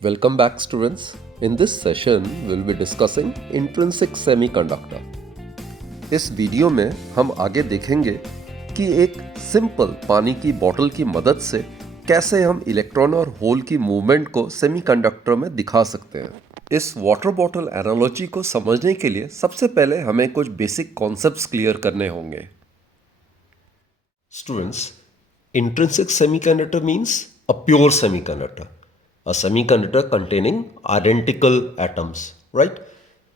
Welcome back, students. In this session, we'll be discussing intrinsic semiconductor. इस वीडियो में हम आगे देखेंगे कि एक सिंपल पानी की बोतल की मदद से कैसे हम इलेक्ट्रॉन और होल की मूवमेंट को सेमीकंडक्टर में दिखा सकते हैं। इस वाटर बॉटल एनालॉजी को समझने के लिए सबसे पहले हमें कुछ बेसिक कॉन्सेप्ट्स क्लियर करने होंगे। Students, intrinsic semiconductor means a pure semiconductor, a semiconductor containing identical atoms, right?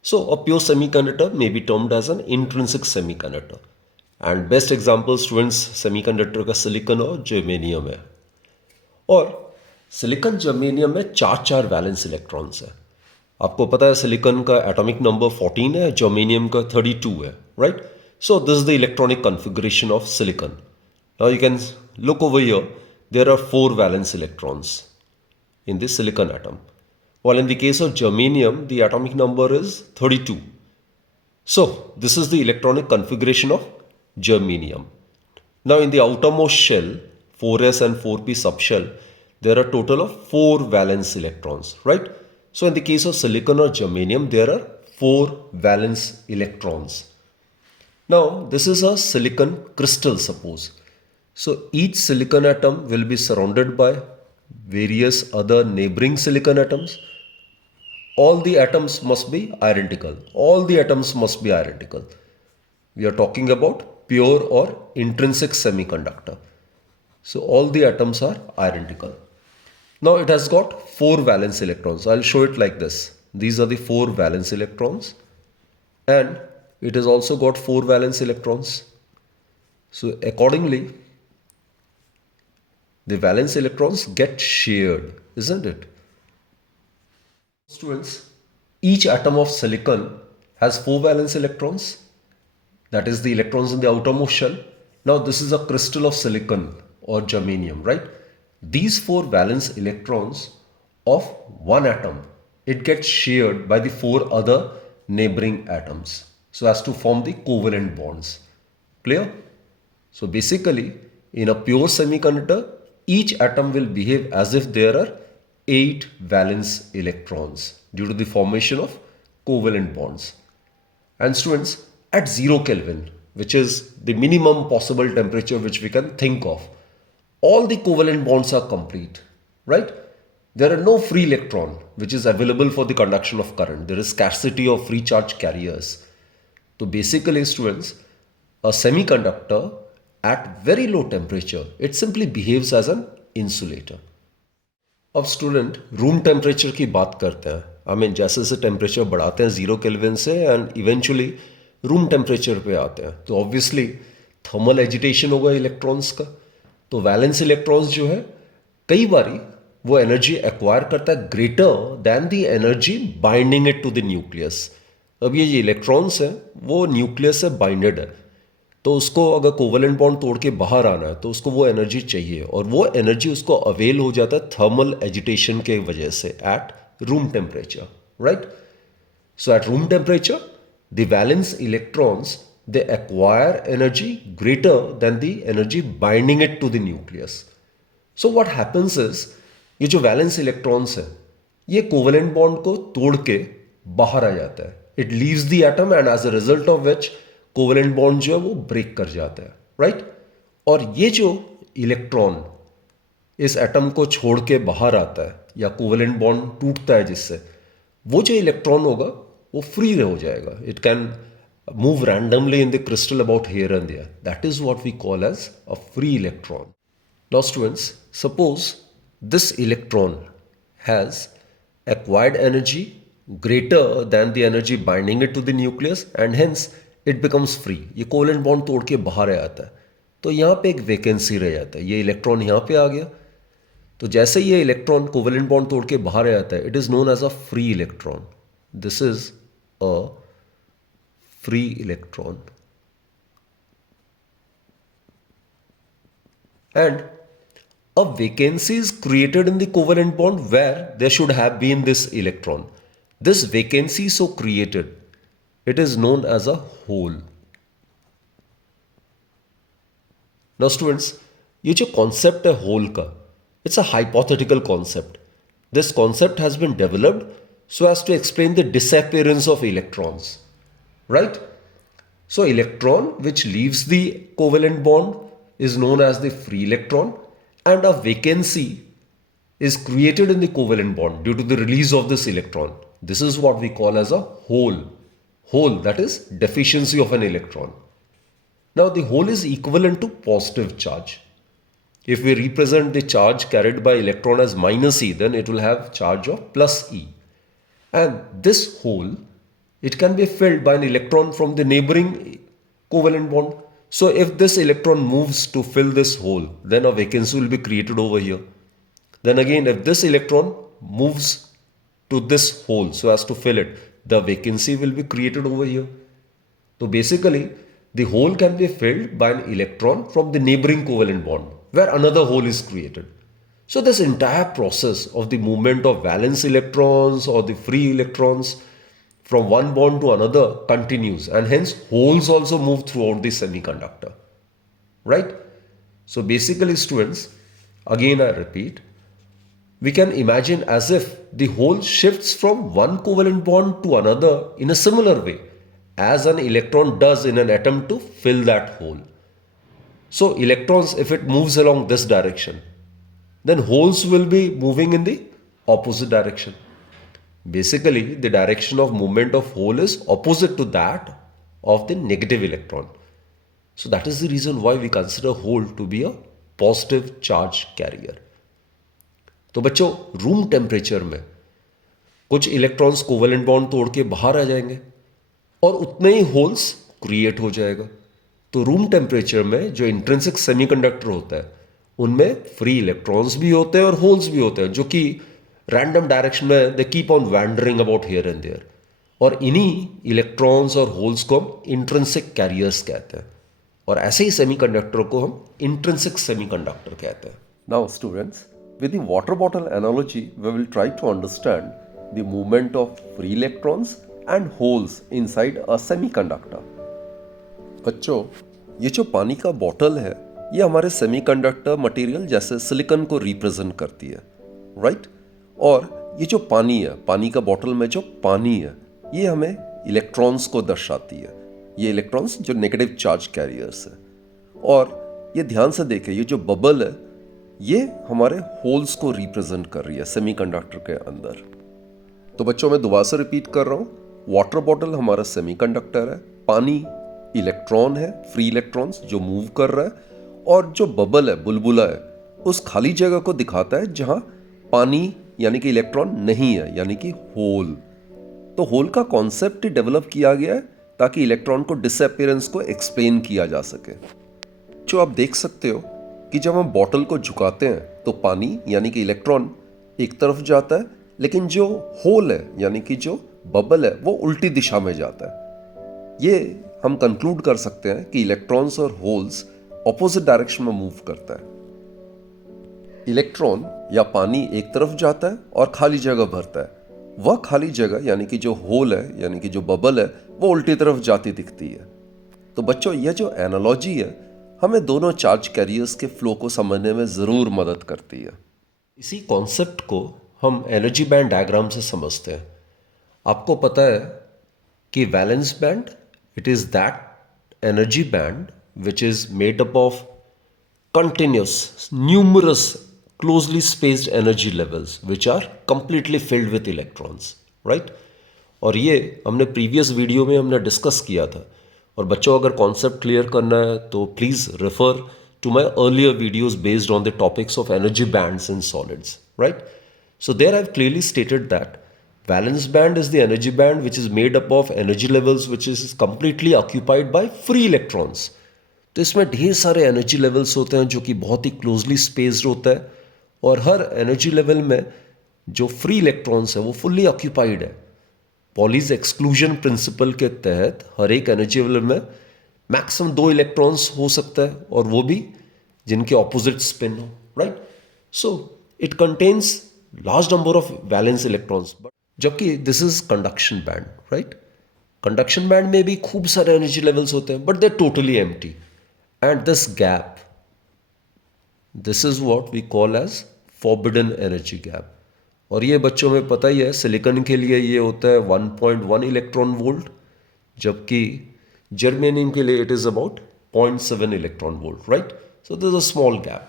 So a pure semiconductor may be termed as an intrinsic semiconductor. And best example, students, semiconductor का silicon और germanium है। और silicon germanium में चार चार valence electrons है। आपको पता है सिलिकॉन का एटॉमिक नंबर 14 है, जर्मेनियम का 32 है, right? So this is the electronic configuration of silicon. Now you can look over here. There are four valence electrons in the silicon atom. While in the case of germanium, the atomic number is 32. So this is the electronic configuration of germanium. Now in the outermost shell, 4s and 4p subshell, there are total of 4 valence electrons, right? So in the case of silicon or germanium, there are 4 valence electrons. Now this is a silicon crystal, suppose. So each silicon atom will be surrounded by various other neighboring silicon atoms. All the atoms must be identical. All the atoms must be identical. We are talking about pure or intrinsic semiconductor. So all the atoms are identical. Now it has got 4 valence electrons. I'll show it like this. These are the 4 valence electrons, and it has also got 4 valence electrons. So accordingly, the valence electrons get shared, isn't it? Students, each atom of silicon has 4 valence electrons, that is the electrons in the outermost shell. Now this is a crystal of silicon or germanium, right? These 4 valence electrons of one atom, it gets shared by the 4 other neighboring atoms so as to form the covalent bonds. Clear? So basically, in a pure semiconductor, each atom will behave as if there are 8 valence electrons due to the formation of covalent bonds. And students, at 0 Kelvin, which is the minimum possible temperature which we can think of, all the covalent bonds are complete, right? There are no free electron which is available for the conduction of current. There is scarcity of free charge carriers. So basically, students, a semiconductor at very low temperature, it simply behaves as an insulator. अब student room temperature की बात करते हैं. I mean जैसे जैसे टेम्परेचर बढ़ाते हैं 0 केल्विन से एंड इवेंचुअली रूम टेम्परेचर पे आते हैं, तो ऑब्वियसली थर्मल एजिटेशन होगा इलेक्ट्रॉन्स का. तो वैलेंस इलेक्ट्रॉन्स जो है कई बारी वो एनर्जी एक्वायर करता है greater than the energy binding it to the nucleus. अब ये इलेक्ट्रॉन्स हैं वो न्यूक्लियस से बाइंडेड है, तो उसको अगर कोवलेंट बॉन्ड तोड़ के बाहर आना है तो उसको वो एनर्जी चाहिए, और वो एनर्जी उसको अवेल हो जाता है थर्मल एजिटेशन के वजह से at room temperature, right? So at room temperature the valence electrons they acquire energy greater then the energy binding it to the nucleus. So what happens is, ये जो वैलेंस इलेक्ट्रॉन्स है ये covalent bond को तोड़ के बाहर आ जाता है. It leaves the atom and as a result of which covalent bond जो है वो ब्रेक कर जाता है, राइट? और ये जो इलेक्ट्रॉन इस एटम को छोड़ के बाहर आता है या कोवलेंट बॉन्ड टूटता है जिससे, वो जो इलेक्ट्रॉन होगा वो फ्री हो जाएगा. It can move randomly in the crystal about here and there. That is what we call as a free electron. Now students, suppose this electron has acquired energy greater than the energy binding it to the nucleus and hence it becomes free. ये covalent bond तोड़ के बाहर आ आता है, तो यहाँ पे एक वैकेंसी रह जाता है. ये इलेक्ट्रॉन यहाँ पे आ गया, तो जैसे ये इलेक्ट्रॉन कोवलेंट बॉन्ड तोड़ के बाहर आ जाता है, it is known as a free electron. This is a free electron. And a vacancy is created in the covalent bond where there should have been this electron. This vacancy so created, it is known as a hole. Now students, ये जो कॉन्सेप्ट है होल का, it's a hypothetical concept. This concept has been developed so as to explain the disappearance of electrons, right? So electron which leaves the covalent bond is known as the free electron, and a vacancy is created in the covalent bond due to the release of this electron. This is what we call as a hole. Hole, that is deficiency of an electron. Now the hole is equivalent to positive charge. If we represent the charge carried by electron as minus E, then it will have charge of plus E. And this hole, it can be filled by an electron from the neighboring covalent bond. So if this electron moves to fill this hole, then a vacancy will be created over here. Then again, if this electron moves to this hole so as to fill it, the vacancy will be created over here. So basically, the hole can be filled by an electron from the neighboring covalent bond where another hole is created. So this entire process of the movement of valence electrons or the free electrons from one bond to another continues, and hence holes also move throughout the semiconductor, right? So basically, students, again I repeat, we can imagine as if the hole shifts from one covalent bond to another in a similar way as an electron does in an atom to fill that hole. So electrons, if it moves along this direction, then holes will be moving in the opposite direction. Basically, the direction of movement of hole is opposite to that of the negative electron. So that is the reason why we consider hole to be a positive charge carrier. तो बच्चों, room temperature में कुछ electrons covalent bond तोड़ के बाहर आ जाएंगे और उतने ही होल्स क्रिएट हो जाएगा. तो रूम टेम्परेचर में जो इंट्रिंसिक सेमीकंडक्टर होता है उनमें फ्री इलेक्ट्रॉन्स भी होते हैं और होल्स भी होते हैं जो कि रैंडम डायरेक्शन में they keep on wandering about here and there. और इन्हीं इलेक्ट्रॉन्स और होल्स को हम इंट्रिंसिक कैरियर्स कहते हैं, और ऐसे ही सेमीकंडक्टर को हम इंट्रिंसिक सेमीकंडक्टर कहते हैं. Now students, with the water bottle analogy, we will try to understand the movement of free electrons and holes inside a semiconductor. बच्चों, ये जो पानी का बॉटल है ये हमारे सेमीकंडक्टर मटेरियल जैसे सिलिकॉन को रिप्रेजेंट करती है, राइट? और ये जो पानी है, पानी का बॉटल में जो पानी है, ये हमें इलेक्ट्रॉन्स को दर्शाती है. ये इलेक्ट्रॉन्स जो नेगेटिव चार्ज कैरियर्स है. और ये ध्यान से देखें, ये जो बबल है ये हमारे होल्स को रिप्रेजेंट कर रही है सेमीकंडक्टर के अंदर. तो बच्चों, मैं दोबारा से रिपीट कर रहा हूँ, वाटर बॉटल हमारा सेमीकंडक्टर है, पानी इलेक्ट्रॉन है, फ्री इलेक्ट्रॉन्स जो मूव कर रहा है, और जो बबल है, बुलबुला है, उस खाली जगह को दिखाता है जहां पानी यानी कि इलेक्ट्रॉन नहीं है, यानी कि होल. तो होल का कॉन्सेप्ट डेवलप किया गया है ताकि इलेक्ट्रॉन को डिसअपीयरेंस को एक्सप्लेन किया जा सके. जो आप देख सकते हो कि जब हम बॉटल को झुकाते हैं तो पानी यानी कि इलेक्ट्रॉन एक तरफ जाता है, लेकिन जो होल है यानी कि जो बबल है वो उल्टी दिशा में जाता है. ये हम कंक्लूड कर सकते हैं कि इलेक्ट्रॉन्स और होल्स ऑपोजिट डायरेक्शन में मूव करता है. इलेक्ट्रॉन या पानी एक तरफ जाता है और खाली जगह भरता है. वह खाली जगह यानी कि जो होल है यानी कि जो बबल है वो उल्टी तरफ जाती दिखती है. तो बच्चों, यह जो एनालॉजी है हमें दोनों चार्ज कैरियर्स के फ्लो को समझने में ज़रूर मदद करती है. इसी कॉन्सेप्ट को हम एनर्जी बैंड डायग्राम से समझते हैं. आपको पता है कि valence band, it is that energy band which is made up of continuous numerous closely spaced energy levels which are completely filled with electrons, right? और ये हमने प्रीवियस वीडियो में हमने डिस्कस किया था. और बच्चों, अगर कॉन्सेप्ट क्लियर करना है तो please refer to my earlier videos based on the topics of energy bands in solids, right? So there I've clearly stated that valence band is the energy band which is made up of energy levels which is completely occupied by free electrons. तो इसमें ढेर सारे energy levels होते हैं जो कि बहुत ही closely spaced होता है, और हर एनर्जी लेवल में जो फ्री इलेक्ट्रॉन्स है वो फुल्ली ऑक्यूपाइड है. पॉलीज एक्सक्लूजन प्रिंसिपल के तहत हर एक एनर्जी लेवल में मैक्सिमम 2 इलेक्ट्रॉन्स हो सकता है, और वो भी जिनके ऑपोजिट स्पिन हो, right? So it contains large number of valence electrons. जबकि this is conduction band, right? Conduction band में भी खूब सारे एनर्जी लेवल्स होते हैं, but they totally empty. And this gap, this is what we call as forbidden energy gap. और ये बच्चों में पता ही है सिलिकॉन के लिए ये होता है 1.1 इलेक्ट्रॉन वोल्ट, जबकि जर्मेनियम के लिए it is about 0.7 electron volt, right? So this a small gap.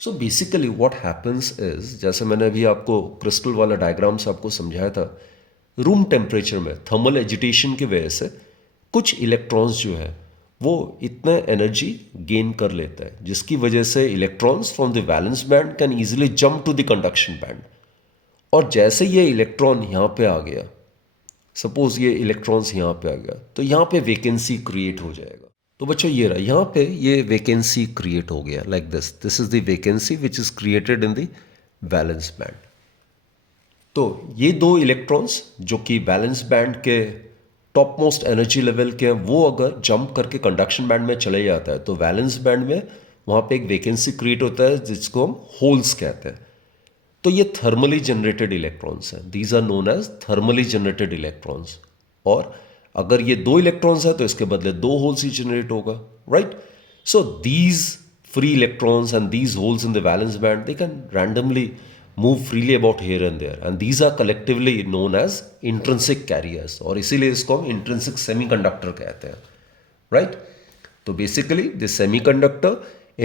So basically what happens is, जैसे मैंने अभी आपको क्रिस्टल वाला डायग्राम से आपको समझाया था, रूम टेम्परेचर में थर्मल एजिटेशन की वजह से कुछ इलेक्ट्रॉन्स जो है वो इतना एनर्जी गेन कर लेता है, जिसकी वजह से electrons from the valence band can easily jump to the conduction band. और जैसे ये इलेक्ट्रॉन यहाँ पे आ गया, सपोज ये इलेक्ट्रॉन्स यहाँ पे आ गया, तो यहाँ पे वैकेंसी क्रिएट हो जाएगा. तो बच्चों ये रहा, यहाँ पे ये वैकेंसी क्रिएट हो गया like this is the vacancy which is created in the valence band. तो ये दो इलेक्ट्रॉन्स जो कि वैलेंस बैंड के टॉप मोस्ट एनर्जी लेवल के हैं, वो अगर जंप करके कंडक्शन बैंड में चले जाता है तो वैलेंस बैंड में वहाँ पे एक वैकेंसी क्रिएट होता है जिसको हम होल्स कहते हैं. तो ये थर्मली जनरेटेड इलेक्ट्रॉन्स हैं, these are known as thermally generated electrons. और अगर ये दो इलेक्ट्रॉन्स हैं तो इसके बदले दो होल्स ही जनरेट होगा, right? So these free electrons and these holes in the valence band, they can randomly move freely about here and there, and these are collectively known as intrinsic carriers, और इसीलिए इसको हम intrinsic semiconductor कहते हैं, right? तो basically the semiconductor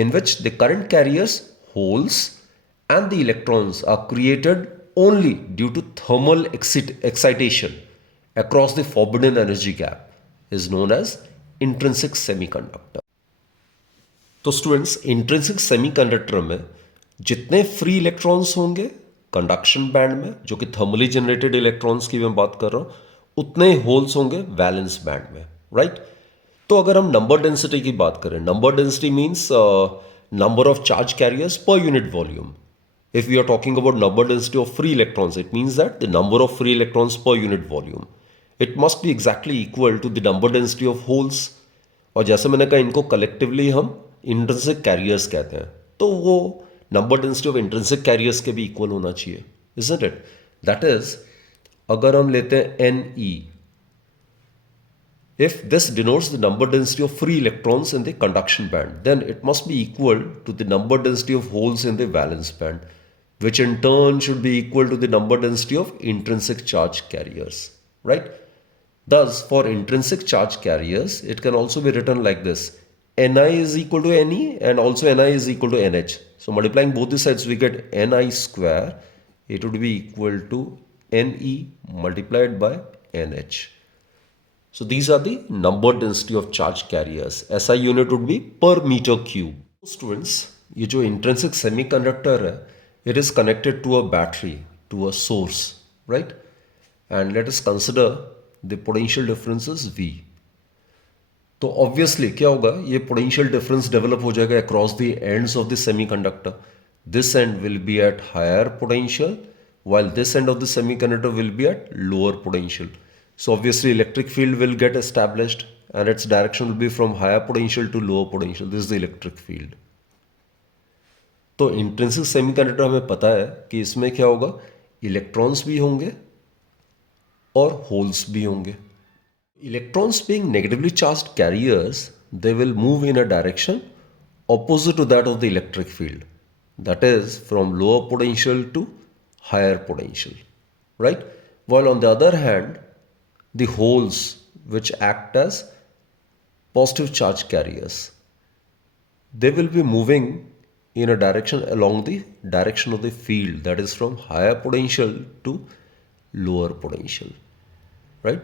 in which the current carriers, holes and the electrons are created only due to thermal excitation across the forbidden energy gap is known as intrinsic semiconductor. तो students, intrinsic semiconductor में जितने free electrons होंगे conduction band में, जो कि thermally generated electrons की मैं बात कर रहा हूं, उतने होल्स होंगे वैलेंस बैंड में, राइट? तो अगर हम नंबर डेंसिटी की बात करें, number density means number of charge carriers per unit volume. If we are talking about number density of free electrons, it means that the number of free electrons per unit volume, it must be exactly equal to the number density of holes. और जैसे मैंने कहा, इनको कलेक्टिवली हम intrinsic carriers कहते हैं, तो वो number density of intrinsic carriers के भी इक्वल होना चाहिए, इजंट इट? दैट इज, अगर हम लेते हैं Ne, if this denotes the number density of free electrons in the conduction band, then it must be equal to the number density of holes in the valence band, which in turn should be equal to the number density of intrinsic charge carriers, right? Thus, for intrinsic charge carriers, it can also be written like this: Ni is equal to Ne and also Ni is equal to Nh. So multiplying both the sides, we get Ni square. It would be equal to Ne multiplied by Nh. So these are the number density of charge carriers. SI unit would be per meter cube. Students, ये जो intrinsic semiconductor है, it is connected to a battery, to a source, right? And let us consider the potential difference is V. तो obviously क्या होगा, ये potential difference develop हो जाएगा across the ends of the semiconductor. This end will be at higher potential, while this end of the semiconductor will be at lower potential. So obviously electric field will get established and its direction will be from higher potential to lower potential. This is the electric field. तो intrinsic semiconductor हमें पता है कि इसमें क्या होगा, इलेक्ट्रॉन्स भी होंगे और होल्स भी होंगे. Electrons being negatively charged carriers, they will move in a direction opposite to that of the electric field, that is from lower potential to higher potential, right? While on the other hand, the holes which act as positive charge carriers, they will be moving in a direction along the direction of the field, that is from higher potential to lower potential, right?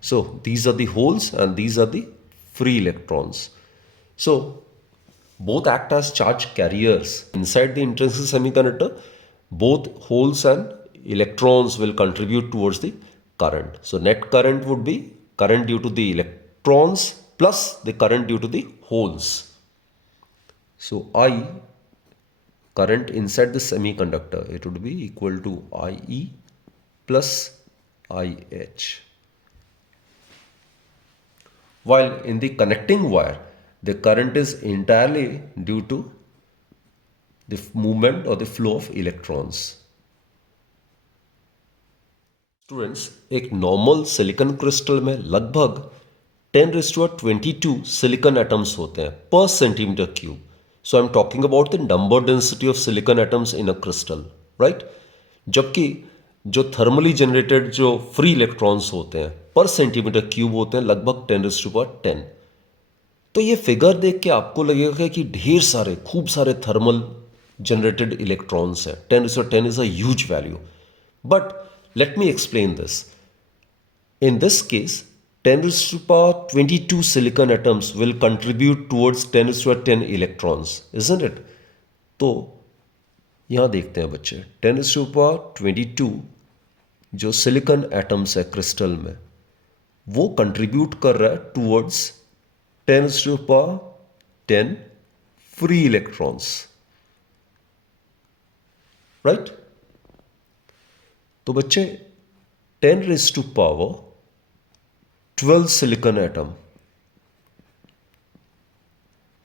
So these are the holes and these are the free electrons. So both act as charge carriers. Inside the intrinsic semiconductor, both holes and electrons will contribute towards the current. So net current would be current due to the electrons plus the current due to the holes. So I, current inside the semiconductor, it would be equal to IE plus IH. While in the connecting wire, the current is entirely due to the movement or the flow of electrons. Students, एक normal silicon crystal में लगभग 10⁻22 silicon atoms होते हैं पर centimetre cube. So I am talking about the number density of silicon atoms in a crystal, right? जबकि जो thermally generated जो free electrons होते हैं पर सेंटीमीटर क्यूब होते हैं लगभग 10⁻10। तो ये फिगर देख के आपको लगेगा कि ढेर सारे खूब सारे थर्मल जनरेटेड इलेक्ट्रॉन्स हैं। 10⁻10 is a huge value. But let me explain this. In this case, 10⁻22 silicon atoms will contribute towards 10⁻10 electrons, isn't it? तो यहां देखते हैं बच्चे, 10⁻22 जो सिलिकॉन एटम्स है क्रिस्टल में, वो कंट्रीब्यूट कर रहा है टूवर्ड्स 10⁻10 फ्री इलेक्ट्रॉन्स, राइट? तो बच्चे 10⁻12 silicon atom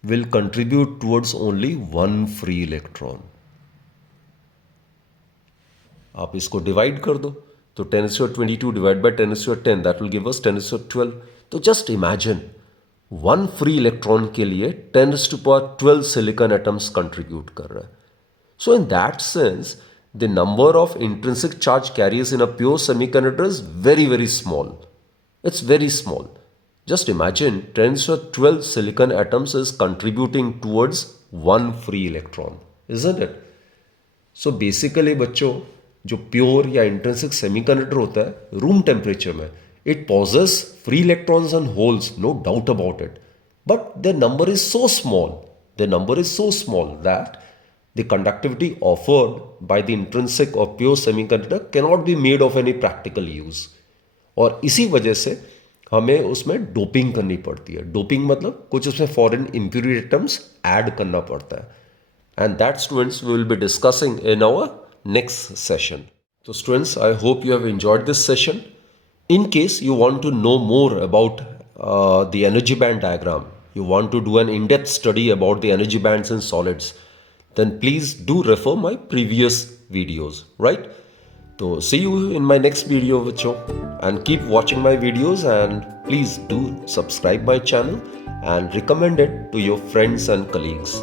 will contribute towards only one free electron. आप इसको डिवाइड कर दो तो 10⁻22 divide by 10⁻10 that will give us 10⁻12। तो just imagine one free electron के लिए 10⁻12 सिलिकॉन एटम्स कंट्रीब्यूट कर रहा है। So in that sense, the number of intrinsic charge carriers in a pure semiconductor is very, very small. It's very small. Just imagine 10⁻12 silicon atoms is contributing towards one free electron, isn't it? So basically बच्चों, जो प्योर या intrinsic semiconductor होता है room temperature में, it possess free electrons and holes, no doubt about it, but the number is so small, the number is so small that the conductivity offered by the intrinsic or pure semiconductor cannot be made of any practical use. और इसी वजह से हमें उसमें डोपिंग करनी पड़ती है। डोपिंग मतलब कुछ उसमें फॉरेन इम्प्योरिटी एटम्स ऐड करना पड़ता है। And that students we will be discussing in our next session. तो students, I hope you have enjoyed this session. In case you want to know more about the energy band diagram, you want to do an in-depth study about the energy bands in solids, then please do refer my previous videos, right? So see you in my next video, Vacho, and keep watching my videos, and please do subscribe my channel and recommend it to your friends and colleagues.